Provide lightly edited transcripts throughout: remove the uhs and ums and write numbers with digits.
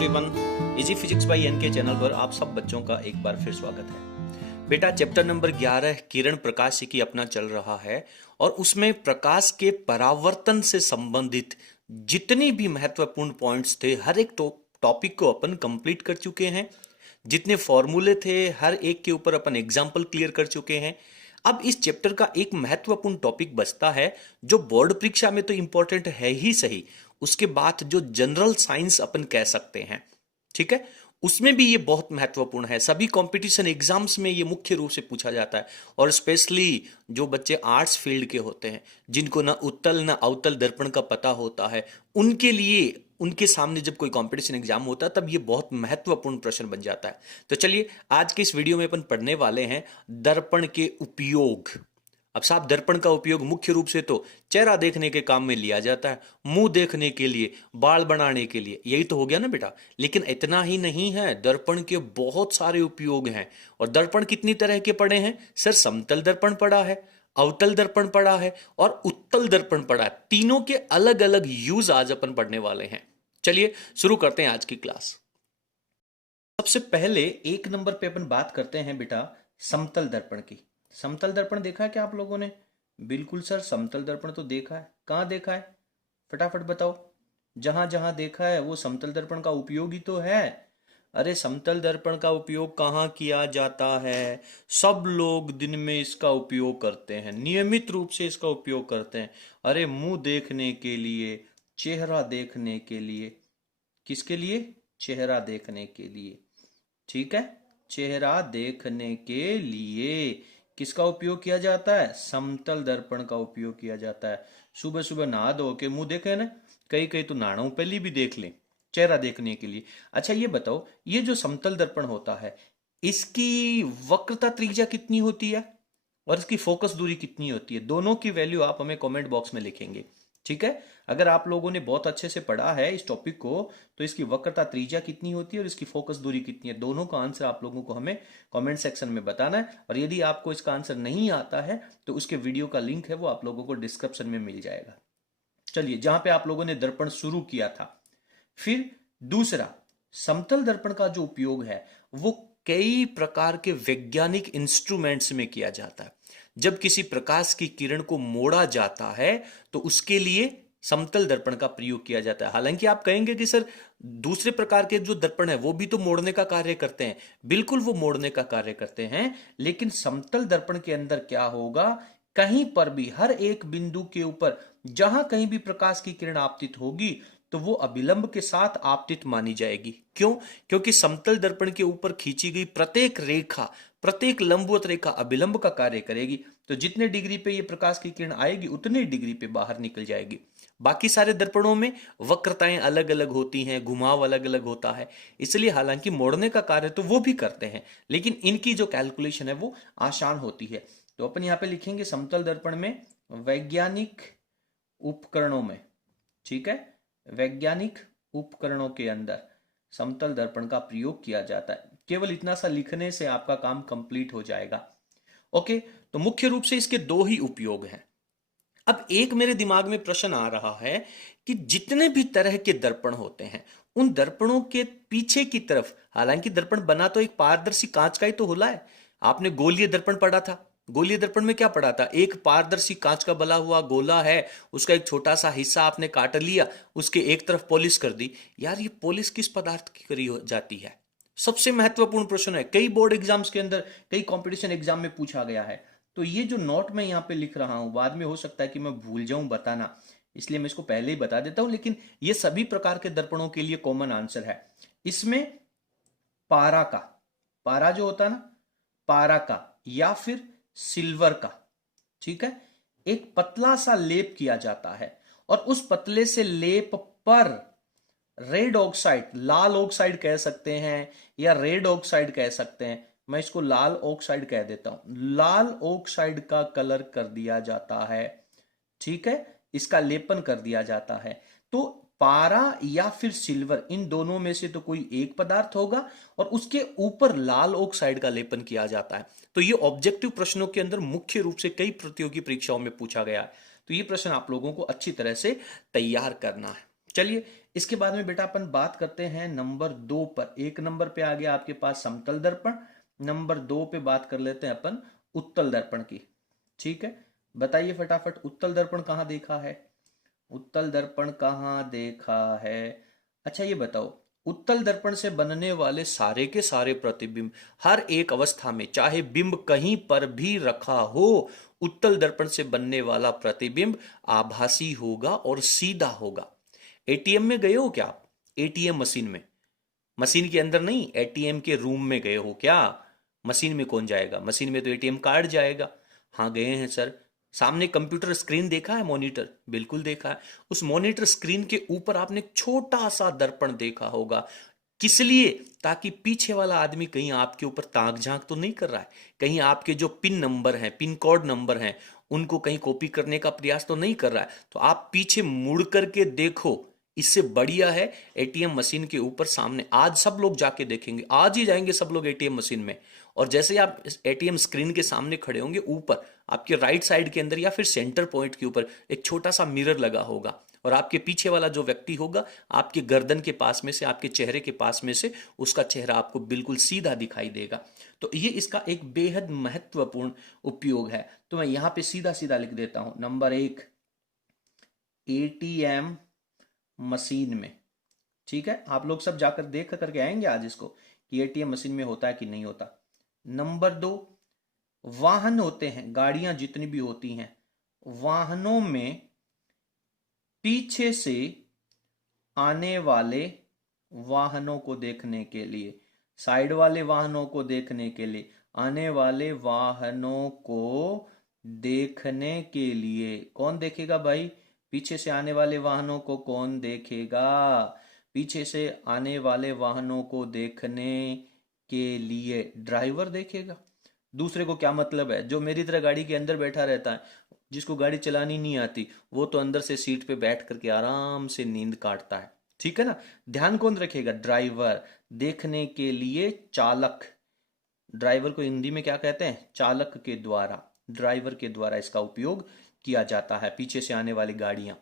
Everyone, easy physics by N K channel पर आप सब बच्चों का एक बार फिर स्वागत है। बेटा चैप्टर नंबर 11 किरण प्रकाशिकी अपना चल रहा है और उसमें प्रकाश के परावर्तन से संबंधित जितनी भी महत्वपूर्ण पॉइंट्स थे हर एक टॉपिक को अपन कंप्लीट कर चुके हैं। जितने फॉर्मूले थे हर एक के ऊपर अपन एग्जाम्पल क्लियर कर चुके हैं। अब इस चैप्टर का एक महत्वपूर्ण टॉपिक बचता है जो बोर्ड परीक्षा में तो इंपॉर्टेंट है ही सही, उसके बाद जो जनरल साइंस अपन कह सकते हैं, ठीक है, उसमें भी ये बहुत महत्वपूर्ण है। सभी कंपटीशन एग्जाम्स में ये मुख्य रूप से पूछा जाता है और स्पेशली जो बच्चे आर्ट्स फील्ड के होते हैं जिनको ना उत्तल ना अवतल दर्पण का पता होता है, उनके लिए उनके सामने जब कोई कंपटीशन एग्जाम होता है तब ये बहुत महत्वपूर्ण प्रश्न बन जाता है। तो चलिए आज के इस वीडियो में अपन पढ़ने वाले हैं दर्पण के उपयोग। अब साहब दर्पण का उपयोग मुख्य रूप से तो चेहरा देखने के काम में लिया जाता है, मुंह देखने के लिए, बाल बनाने के लिए, यही तो हो गया ना बेटा। लेकिन इतना ही नहीं है, दर्पण के बहुत सारे उपयोग हैं। और दर्पण कितनी तरह के पड़े हैं सर? समतल दर्पण पड़ा है, अवतल दर्पण पड़ा है और उत्तल दर्पण पड़ा है। तीनों के अलग अलग यूज आज अपन पढ़ने वाले हैं। चलिए शुरू करते हैं आज की क्लास। सबसे पहले एक नंबर पे अपन बात करते हैं बेटा समतल दर्पण की। समतल दर्पण देखा है क्या आप लोगों ने? बिल्कुल सर, समतल दर्पण तो देखा है। कहाँ देखा है फटाफट बताओ। जहां जहां देखा है वो समतल दर्पण का उपयोग ही तो है। अरे समतल दर्पण का उपयोग कहाँ किया जाता है? सब लोग दिन में इसका उपयोग करते हैं, नियमित रूप से इसका उपयोग करते हैं। अरे मुंह देखने के लिए, चेहरा देखने के लिए। किसके लिए? चेहरा देखने के लिए, ठीक है, चेहरा देखने के लिए किसका उपयोग किया जाता है? समतल दर्पण का उपयोग किया जाता है। सुबह सुबह नहा धो के मुंह देखे ना, कई कई तो नहाना पहले भी देख लें चेहरा देखने के लिए। अच्छा ये बताओ, ये जो समतल दर्पण होता है इसकी वक्रता त्रिज्या कितनी होती है और इसकी फोकस दूरी कितनी होती है? दोनों की वैल्यू आप हमें कमेंट बॉक्स में लिखेंगे, ठीक है। अगर आप लोगों ने बहुत अच्छे से पढ़ा है इस टॉपिक को तो इसकी वक्रता त्रिज्या कितनी होती है और इसकी फोकस दूरी कितनी है, दोनों का आंसर आप लोगों को हमें कमेंट सेक्शन में बताना है। और यदि आपको इसका आंसर नहीं आता है तो उसके वीडियो का लिंक है वो आप लोगों को डिस्क्रिप्शन में मिल जाएगा। चलिए, जहां पे आप लोगों ने दर्पण शुरू किया था, फिर दूसरा समतल दर्पण का जो उपयोग है वो कई प्रकार के वैज्ञानिक इंस्ट्रूमेंट्स में किया जाता है। जब किसी प्रकाश की किरण को मोड़ा जाता है तो उसके लिए समतल दर्पण का प्रयोग किया जाता है। हालांकि आप कहेंगे कि सर दूसरे प्रकार के जो दर्पण है वो भी तो मोड़ने का कार्य करते हैं। बिल्कुल वो मोड़ने का कार्य करते हैं, लेकिन समतल दर्पण के अंदर क्या होगा, कहीं पर भी हर एक बिंदु के ऊपर जहां कहीं भी प्रकाश की किरण आपतित होगी तो वो अभिलंब के साथ आपतित मानी जाएगी। क्यों? क्योंकि समतल दर्पण के ऊपर खींची गई प्रत्येक रेखा, प्रत्येक लंबवत रेखा अभिलंब का कार्य करेगी। तो जितने डिग्री पे ये प्रकाश की किरण आएगी उतने डिग्री पे बाहर निकल जाएगी। बाकी सारे दर्पणों में वक्रताएं अलग अलग होती हैं, घुमाव अलग अलग होता है, इसलिए हालांकि मोड़ने का कार्य तो वो भी करते हैं लेकिन इनकी जो कैलकुलेशन है वो आसान होती है। तो अपन यहां पे लिखेंगे समतल दर्पण में वैज्ञानिक उपकरणों में, ठीक है, वैज्ञानिक उपकरणों के अंदर समतल दर्पण का प्रयोग किया जाता है। केवल इतना सा लिखने से आपका काम कंप्लीट हो जाएगा। ओके, तो मुख्य रूप से इसके दो ही उपयोग हैं। अब एक मेरे दिमाग में प्रश्न आ रहा है कि जितने भी तरह के दर्पण होते हैं उन दर्पणों के पीछे की तरफ, हालांकि दर्पण बना तो एक पारदर्शी कांच का ही तो होला है। आपने गोलीय दर्पण पढ़ा था, गोलीय दर्पण में क्या पढ़ा था? एक पारदर्शी कांच का बना हुआ गोला है, उसका एक छोटा सा हिस्सा आपने काट लिया, उसके एक तरफ पॉलिश कर दी। यार ये पॉलिश किस पदार्थ की करी हो जाती है? सबसे महत्वपूर्ण प्रश्न है, कई बोर्ड एग्जाम्स के अंदर, कई कंपटीशन एग्जाम में पूछा गया है। तो ये जो नोट मैं यहाँ पे लिख रहा हूं, बाद में हो सकता है कि मैं भूल जाऊं बताना, इसलिए मैं इसको पहले ही बता देता हूं, लेकिन ये सभी प्रकार के दर्पणों के लिए कॉमन आंसर है। इसमें पारा का, पारा जो होता है ना, पारा का या फिर सिल्वर का, ठीक है, एक पतला सा लेप किया जाता है और उस पतले से लेप पर रेड ऑक्साइड, लाल ऑक्साइड कह सकते हैं या रेड ऑक्साइड कह सकते हैं, मैं इसको लाल ऑक्साइड कह देता हूं, लाल ऑक्साइड का कलर कर दिया जाता है, ठीक है, इसका लेपन कर दिया जाता है। तो पारा या फिर सिल्वर, इन दोनों में से तो कोई एक पदार्थ होगा और उसके ऊपर लाल ऑक्साइड का लेपन किया जाता है। तो ये ऑब्जेक्टिव प्रश्नों के अंदर मुख्य रूप से कई प्रतियोगी परीक्षाओं में पूछा गया है। तो ये प्रश्न आप लोगों को अच्छी तरह से तैयार करना है, चलिए, इसके बाद में बेटा अपन बात करते हैं नंबर 2 पर। एक नंबर पे आ गया आपके पास समतल दर्पण, नंबर 2 पे बात कर लेते हैं अपन उत्तल दर्पण की। ठीक है, बताइए फटाफट, उत्तल दर्पण कहाँ देखा है? उत्तल दर्पण कहाँ देखा है? अच्छा ये बताओ, उत्तल दर्पण से बनने वाले सारे के सारे प्रतिबिंब हर एक अवस्था में, चाहे बिंब कहीं पर भी रखा हो, उत्तल दर्पण से बनने वाला प्रतिबिंब आभासी होगा और सीधा होगा। एटीएम में गए हो क्या आप? एटीएम मशीन में, मशीन के अंदर नहीं, एटीएम के रूम में गए हो क्या? मशीन में कौन जाएगा? मशीन में तो एटीएम कार्ड जाएगा। हाँ गए हैं सर। सामने कंप्यूटर स्क्रीन देखा है, मॉनिटर? बिल्कुल देखा है। उस मॉनिटर स्क्रीन के ऊपर आपने एक छोटा सा दर्पण देखा होगा। किस लिए? ताकि पीछे वाला आदमी कहीं आपके ऊपर ताक झांक तो नहीं कर रहा है, कहीं आपके जो पिन नंबर हैं, पिन कोड नंबर हैं, उनको कहीं कॉपी करने का प्रयास तो नहीं कर रहा है। तो आप पीछे मुड़ करके देखो। इससे बढ़िया है एटीएम मशीन के ऊपर सामने आज सब लोग जाके देखेंगे, आज ही जाएंगे सब लोग एटीएम मशीन में। और जैसे ही आप एटीएम स्क्रीन के सामने खड़े होंगे, ऊपर आपके राइट साइड के अंदर या फिर सेंटर पॉइंट के ऊपर एक छोटा सा मिरर लगा होगा, और आपके पीछे वाला जो व्यक्ति होगा, आपके गर्दन के पास में से, आपके चेहरे के पास में से उसका चेहरा आपको बिल्कुल सीधा दिखाई देगा। तो ये इसका एक बेहद महत्वपूर्ण उपयोग है। तो मैं यहां पे सीधा सीधा लिख देता हूं, नंबर 1 एटीएम मशीन में। ठीक है, आप लोग सब जाकर देख करके आएंगे आज इसको कि एटीएम मशीन में होता है कि नहीं होता। नंबर 2, वाहन होते हैं, गाड़ियां जितनी भी होती हैं, वाहनों में पीछे से आने वाले वाहनों को देखने के लिए, साइड वाले वाहनों को देखने के लिए, आने वाले वाहनों को देखने के लिए, कौन देखेगा भाई? पीछे से आने वाले वाहनों को कौन देखेगा? पीछे से आने वाले वाहनों को देखने के लिए ड्राइवर देखेगा। दूसरे को क्या मतलब है? जो मेरी तरह गाड़ी के अंदर बैठा रहता है, जिसको गाड़ी चलानी नहीं आती, वो तो अंदर से सीट पे बैठ करके आराम से नींद काटता है। ठीक है ना? ध्यान कौन रखेगा? ड्राइवर। देखने के लिए चालक, ड्राइवर को हिंदी में क्या कहते हैं? चालक के द्वारा, ड्राइवर के द्वारा इसका उपयोग किया जाता है, पीछे से आने वाली गाड़ियां।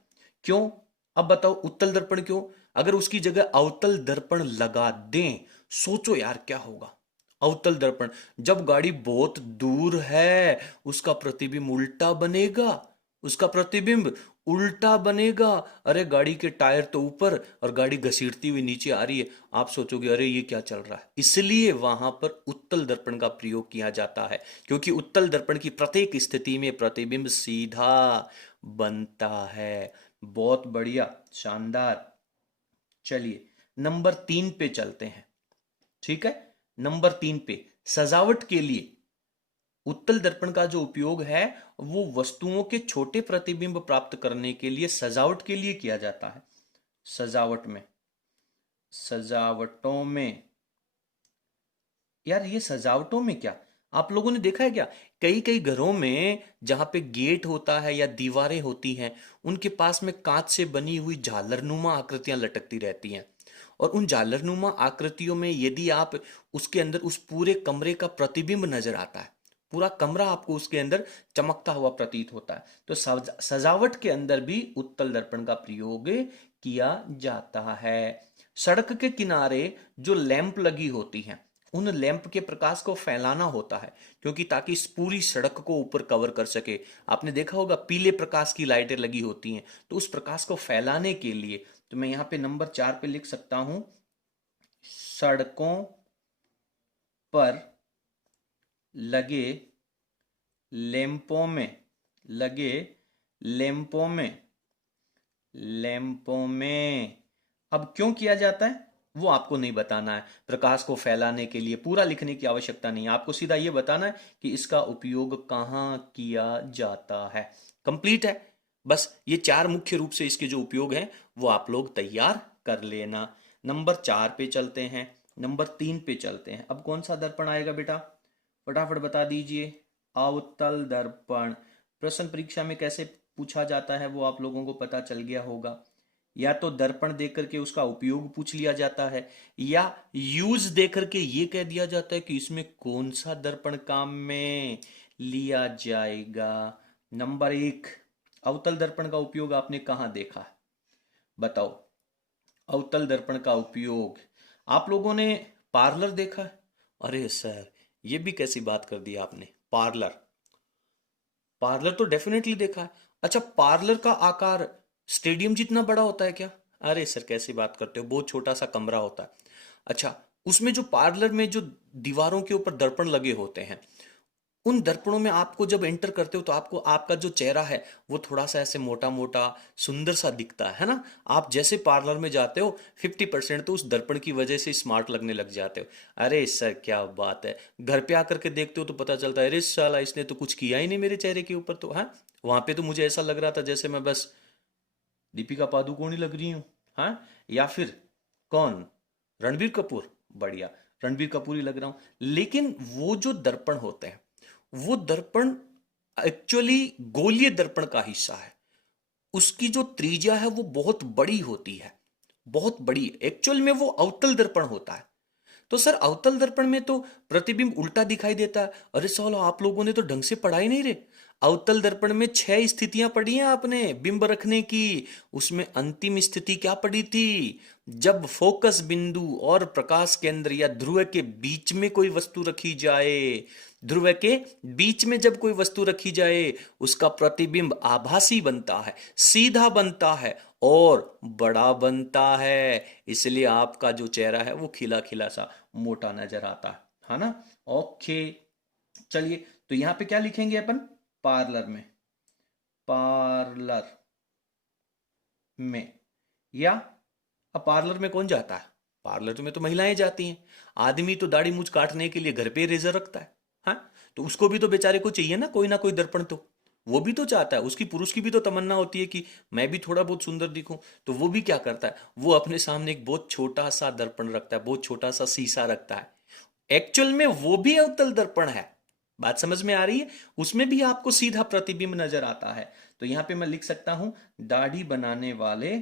क्यों? अब बताओ उत्तल दर्पण क्यों? अगर उसकी जगह अवतल दर्पण लगा दें, सोचो यार क्या होगा। अवतल दर्पण, जब गाड़ी बहुत दूर है, उसका प्रतिबिंब उल्टा बनेगा, उसका प्रतिबिंब उल्टा बनेगा। अरे गाड़ी के टायर तो ऊपर और गाड़ी घसीटती हुई नीचे आ रही है, आप सोचोगे अरे ये क्या चल रहा है। इसलिए वहां पर उत्तल दर्पण का प्रयोग किया जाता है, क्योंकि उत्तल दर्पण की प्रत्येक स्थिति में प्रतिबिंब सीधा बनता है। बहुत बढ़िया, शानदार। चलिए नंबर 3 पे चलते हैं। ठीक है, नंबर 3 पे सजावट के लिए उत्तल दर्पण का जो उपयोग है, वो वस्तुओं के छोटे प्रतिबिंब प्राप्त करने के लिए, सजावट के लिए किया जाता है। सजावट में, सजावटों में, यार ये सजावटों में क्या, आप लोगों ने देखा है क्या? कई कई घरों में जहां पे गेट होता है या दीवारें होती हैं, उनके पास में कांच से बनी हुई झालरनुमा आकृतियां लटकती रहती हैं। और उन झालरनुमा आकृतियों में यदि आप उसके अंदर उस पूरे कमरे का प्रतिबिंब नजर आता है, पूरा कमरा आपको उसके अंदर चमकता हुआ प्रतीत होता है। तो सजावट के अंदर भी उत्तल दर्पण का प्रयोग किया जाता है। सड़क के किनारे जो लैंप लगी होती हैं, उन लैंप के प्रकाश को फैलाना होता है, क्योंकि ताकि इस पूरी सड़क को ऊपर कवर कर सके। आपने देखा होगा पीले प्रकाश की लाइटें लगी होती हैं, तो उस प्रकाश को फैलाने के लिए, तो मैं यहां पे नंबर 4 पे लिख सकता हूं, सड़कों पर लगे लैंपों में, लगे लैंपों में, लैंपों में। अब क्यों किया जाता है वो आपको नहीं बताना है। प्रकाश को फैलाने के लिए पूरा लिखने की आवश्यकता नहीं है, आपको सीधा ये बताना है कि इसका उपयोग कहाँ किया जाता है। कंप्लीट है। बस ये 4 मुख्य रूप से इसके जो उपयोग हैं वो आप लोग तैयार कर लेना। नंबर 4 पे चलते हैं, नंबर 3 पे चलते हैं। अब कौन सा दर्पण आएगा बेटा, फटाफट बता दीजिए। अवतल दर्पण। प्रश्न परीक्षा में कैसे पूछा जाता है वो आप लोगों को पता चल गया होगा। या तो दर्पण देख करके उसका उपयोग पूछ लिया जाता है, या यूज देख करके ये कह दिया जाता है कि इसमें कौन सा दर्पण काम में लिया जाएगा। नंबर 1, अवतल दर्पण का उपयोग आपने कहां देखा? बताओ। अवतल दर्पण का उपयोग। आप लोगों ने पार्लर देखा है? अरे सर, ये भी कैसी बात कर दी आपने, पार्लर। पार्लर तो डेफिनेटली देखा है। अच्छा, पार्लर का आकार स्टेडियम जितना बड़ा होता है क्या? अरे सर, कैसी बात करते हो, बहुत छोटा सा कमरा होता है। अच्छा, उसमें जो पार्लर में जो दीवारों के ऊपर दर्पण लगे होते हैं, उन दर्पणों में आपको जब एंटर करते हो तो आपको आपका जो चेहरा है वो थोड़ा सा ऐसे मोटा मोटा सुंदर सा दिखता है ना। आप जैसे पार्लर में जाते हो 50% तो उस दर्पण की वजह से स्मार्ट लगने लग जाते हो। अरे सर, क्या बात है। घर पे आकर के देखते हो तो पता चलता है, अरे साला इसने तो कुछ किया ही नहीं मेरे चेहरे के ऊपर तो। हाँ, वहां पे तो मुझे ऐसा लग रहा था जैसे मैं बस दीपिका पादुकोण ही लग रही हूँ। हाँ, या फिर कौन, रणबीर कपूर। बढ़िया, रणबीर कपूर ही लग रहा हूँ। लेकिन वो जो दर्पण होते हैं, वो दर्पण एक्चुअली गोलीय दर्पण का हिस्सा है। उसकी जो त्रिज्या है वो बहुत बड़ी होती है, बहुत बड़ी। एक्चुअल में वो अवतल दर्पण होता है। तो सर, अवतल दर्पण में तो प्रतिबिंब उल्टा दिखाई देता है। अरे सालो, आप लोगों ने तो ढंग से पढ़ा ही नहीं रे। अवतल दर्पण में 6 स्थितियां पढ़ी हैं आपने बिंब रखने की। उसमें अंतिम स्थिति क्या पढ़ी थी? जब फोकस बिंदु और प्रकाश केंद्र या ध्रुव के बीच में कोई वस्तु रखी जाए, ध्रुव के बीच में जब कोई वस्तु रखी जाए, उसका प्रतिबिंब आभासी बनता है, सीधा बनता है और बड़ा बनता है। इसलिए आपका जो चेहरा है वो खिला खिला सा मोटा नजर आता है ना। ओके, चलिए, तो यहां पे क्या लिखेंगे अपन? पार्लर में, पार्लर में, या अब पार्लर में कौन जाता है? पार्लर में तो महिलाएं जाती हैं। आदमी तो दाढ़ी मूछ काटने के लिए घर पे रेजर रखता है। हाँ, तो उसको भी तो बेचारे को चाहिए ना कोई दर्पण तो। वो भी तो चाहता है, उसकी पुरुष की भी तो तमन्ना होती है कि मैं भी थोड़ा बहुत सुंदर दिखूं। तो वो भी क्या करता है, वो अपने सामने एक बहुत छोटा सा दर्पण रखता है, बहुत छोटा सा शीशा रखता है। एक्चुअल में वो भी अवतल दर्पण है। बात समझ में आ रही है? उसमें भी आपको सीधा प्रतिबिंब नजर आता है। तो यहां पे मैं लिख सकता हूं, दाढ़ी बनाने वाले।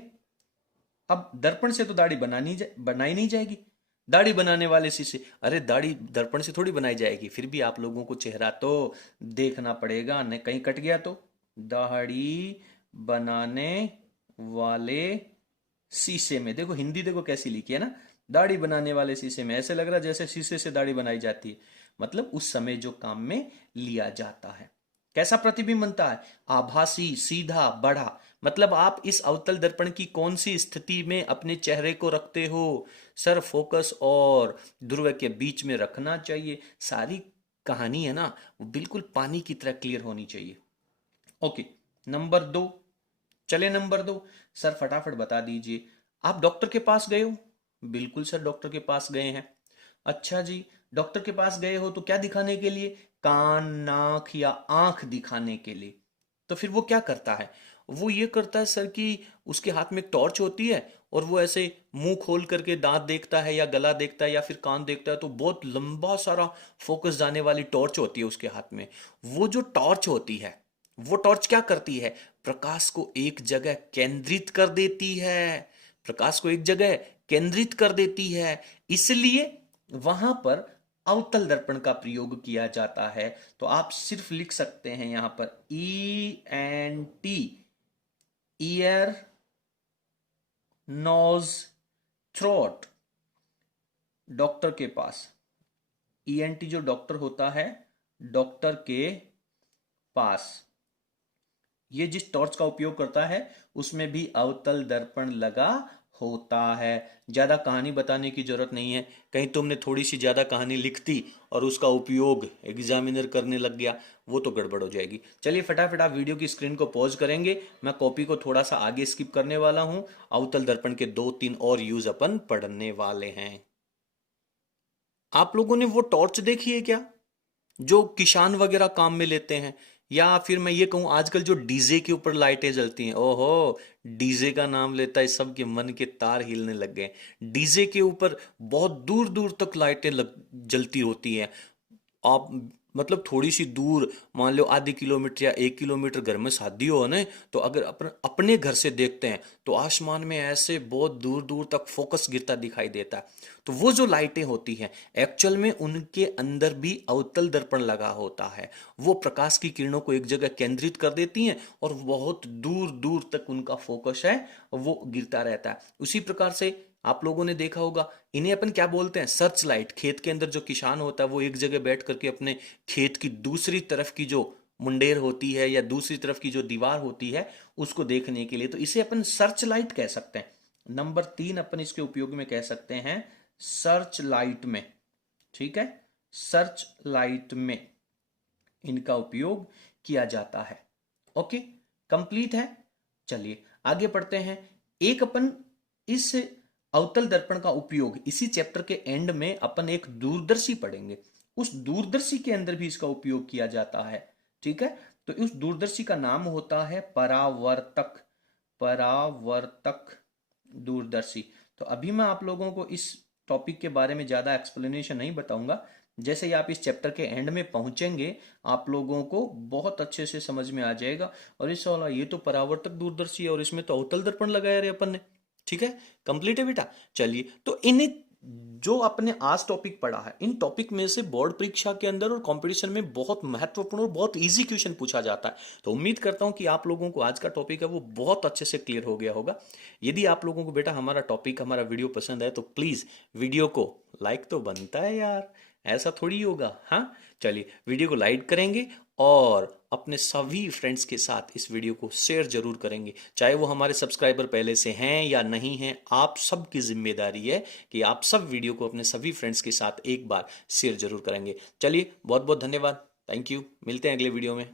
अब दर्पण से तो दाढ़ी बनाई नहीं जाएगी। दाढ़ी बनाने वाले शीशे, अरे दाढ़ी दर्पण से थोड़ी बनाई जाएगी, फिर भी आप लोगों को चेहरा तो देखना पड़ेगा, न कहीं कट गया तो। दाढ़ी बनाने वाले शीशे में, देखो हिंदी देखो कैसी लिखी है ना, दाढ़ी बनाने वाले शीशे में। ऐसे लग रहा है जैसे शीशे से दाढ़ी बनाई जाती है, मतलब उस समय जो काम में लिया जाता है। कैसा प्रतिबिंब बनता है? आभासी, सीधा, बड़ा। मतलब आप इस अवतल दर्पण की कौन सी स्थिति में अपने चेहरे को रखते हो? सर, फोकस और ध्रुव के बीच में रखना चाहिए। सारी कहानी है ना, वो बिल्कुल पानी की तरह क्लियर होनी चाहिए। Okay, number 2। चले नंबर 2। सर फटाफट बता दीजिए, आप डॉक्टर के पास गए हो? बिल्कुल सर, डॉक्टर के पास गए हैं। अच्छा जी, डॉक्टर के पास गए हो तो क्या दिखाने के लिए? कान, नाक या आंख दिखाने के लिए। तो फिर वो क्या करता है? वो ये करता है सर कि उसके हाथ में एक टॉर्च होती है, और वो ऐसे मुंह खोल करके दांत देखता है या गला देखता है या फिर कान देखता है, तो बहुत लंबा सारा फोकस जाने वाली टॉर्च होती है उसके हाथ में। वो जो टॉर्च होती है, वो टॉर्च क्या करती है? प्रकाश को एक जगह केंद्रित कर देती है। प्रकाश को एक जगह केंद्रित कर देती है, इसलिए वहां पर अवतल दर्पण का प्रयोग किया जाता है। तो आप सिर्फ लिख सकते हैं यहां पर ENT, ear, nose, throat. Doctor के पास, ENT जो डॉक्टर होता है, डॉक्टर के पास ये जिस टॉर्च का उपयोग करता है उसमें भी अवतल दर्पण लगा होता है। ज्यादा कहानी बताने की जरूरत नहीं है, कहीं तुमने थोड़ी सी ज्यादा कहानी लिख दी और उसका उपयोग एग्जामिनर करने लग गया, वो तो गड़बड़ हो जाएगी। चलिए फटाफट आप वीडियो की स्क्रीन को पॉज करेंगे, मैं कॉपी को थोड़ा सा आगे स्किप करने वाला हूं। अवतल दर्पण के 2-3 और यूज अपन पढ़ने वाले हैं। आप लोगों ने वो टॉर्च देखी है क्या, जो किसान वगैरह काम में लेते हैं? या फिर मैं ये कहूं, आजकल जो डीजे के ऊपर लाइटें जलती हैं, ओहो, डीजे का नाम लेता है सबके मन के तार हिलने लग गए। डीजे के ऊपर बहुत दूर दूर तक लाइटें जलती होती हैं। आप मतलब थोड़ी सी दूर, मान लो आधी किलोमीटर या 1 किलोमीटर घर में शादी हो ना, तो अगर अपने घर से देखते हैं तो आसमान में ऐसे बहुत दूर दूर तक फोकस गिरता दिखाई देता है। तो वो जो लाइटें होती हैं एक्चुअल में उनके अंदर भी अवतल दर्पण लगा होता है, वो प्रकाश की किरणों को एक जगह केंद्रित कर देती हैं और बहुत दूर दूर तक उनका फोकस है वो गिरता रहता है। उसी प्रकार से आप लोगों ने देखा होगा, इन्हें अपन क्या बोलते हैं, सर्च लाइट। खेत के अंदर जो किसान होता है वो एक जगह बैठ करके अपने खेत की दूसरी तरफ की जो मुंडेर होती है या दूसरी तरफ की जो दीवार होती है उसको देखने के लिए, तो इसे अपन सर्च लाइट कह सकते हैं। नंबर 3 अपन इसके उपयोग में कह सकते हैं सर्च लाइट में। ठीक है, सर्च लाइट में इनका उपयोग किया जाता है। ओके, कंप्लीट है। चलिए आगे पढ़ते हैं। एक अपन इस अवतल दर्पण का उपयोग इसी चैप्टर के एंड में अपन एक दूरदर्शी पढ़ेंगे, उस दूरदर्शी के अंदर भी इसका उपयोग किया जाता है। ठीक है, तो उस दूरदर्शी का नाम होता है परावर्तक। परावर्तक दूरदर्शी। तो अभी मैं आप लोगों को इस टॉपिक के बारे में ज्यादा एक्सप्लेनेशन नहीं बताऊंगा, जैसे ही आप इस चैप्टर के एंड में पहुंचेंगे आप लोगों को बहुत अच्छे से समझ में आ जाएगा। और इस वाला ये तो परावर्तक दूरदर्शी है और इसमें तो अवतल दर्पण लगाया रे अपन ने। ठीक है, कंप्लीट है बेटा। चलिए, तो इन्हें जो आपने आज टॉपिक पढ़ा है, इन टॉपिक में से बोर्ड परीक्षा के अंदर और कंपटीशन में बहुत महत्वपूर्ण और बहुत इजी क्वेश्चन पूछा जाता है। तो उम्मीद करता हूं कि आप लोगों को आज का टॉपिक है वो बहुत अच्छे से क्लियर हो गया होगा। यदि आप लोगों को बेटा हमारा टॉपिक, हमारा वीडियो पसंद है तो प्लीज वीडियो को लाइक तो बनता है यार, ऐसा थोड़ी होगा। हाँ, चलिए वीडियो को लाइक करेंगे और अपने सभी फ्रेंड्स के साथ इस वीडियो को शेयर जरूर करेंगे, चाहे वो हमारे सब्सक्राइबर पहले से हैं या नहीं हैं। आप सब की जिम्मेदारी है कि आप सब वीडियो को अपने सभी फ्रेंड्स के साथ एक बार शेयर जरूर करेंगे। चलिए, बहुत बहुत धन्यवाद, थैंक यू, मिलते हैं अगले वीडियो में।